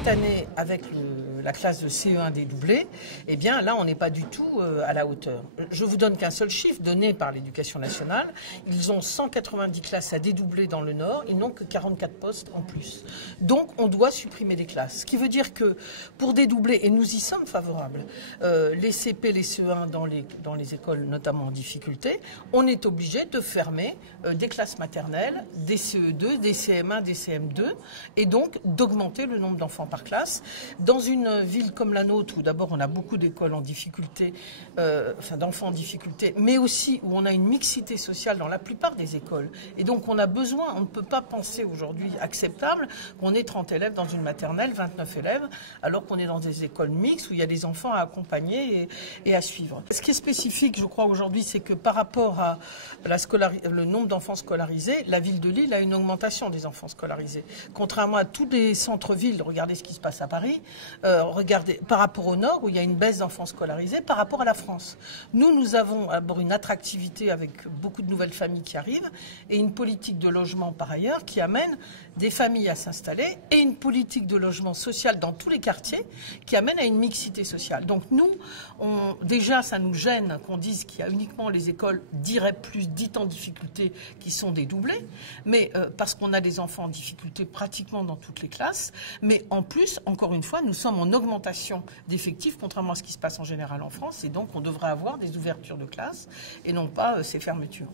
cette année, avec la classe de CE1 dédoublée, eh bien là, on n'est pas du tout à la hauteur. Je vous donne qu'un seul chiffre donné par l'Éducation nationale. Ils ont 190 classes à dédoubler dans le Nord. Ils n'ont que 44 postes en plus. Donc, on doit supprimer des classes. Ce qui veut dire que pour dédoubler, et nous y sommes favorables, les CP, les CE1 dans les écoles, notamment en difficulté, on est obligé de fermer des classes maternelles, des CE2, des CM1, des CM2, et donc d'augmenter le nombre d'enfants par classe. Dans une ville comme la nôtre, où d'abord on a beaucoup d'écoles en difficulté, d'enfants en difficulté, mais aussi où on a une mixité sociale dans la plupart des écoles. Et donc on a besoin, on ne peut pas penser aujourd'hui acceptable qu'on ait 30 élèves dans une maternelle, 29 élèves, alors qu'on est dans des écoles mixtes où il y a des enfants à accompagner et à suivre. Ce qui est spécifique, je crois, aujourd'hui, c'est que par rapport à le nombre d'enfants scolarisés, la ville de Lille a une augmentation des enfants scolarisés. Contrairement à tous les centres-villes, regardez ce qui se passe à Paris, regardez par rapport au Nord où il y a une baisse d'enfants scolarisés par rapport à la France. Nous avons d'abord une attractivité avec beaucoup de nouvelles familles qui arrivent et une politique de logement par ailleurs qui amène des familles à s'installer et une politique de logement social dans tous les quartiers qui amène à une mixité sociale. Donc nous, déjà ça nous gêne qu'on dise qu'il y a uniquement les écoles dites en difficulté qui sont dédoublées, mais parce qu'on a des enfants en difficulté pratiquement dans toutes les classes, mais en plus, encore une fois, nous sommes en augmentation d'effectifs, contrairement à ce qui se passe en général en France, et donc on devrait avoir des ouvertures de classes et non pas ces fermetures.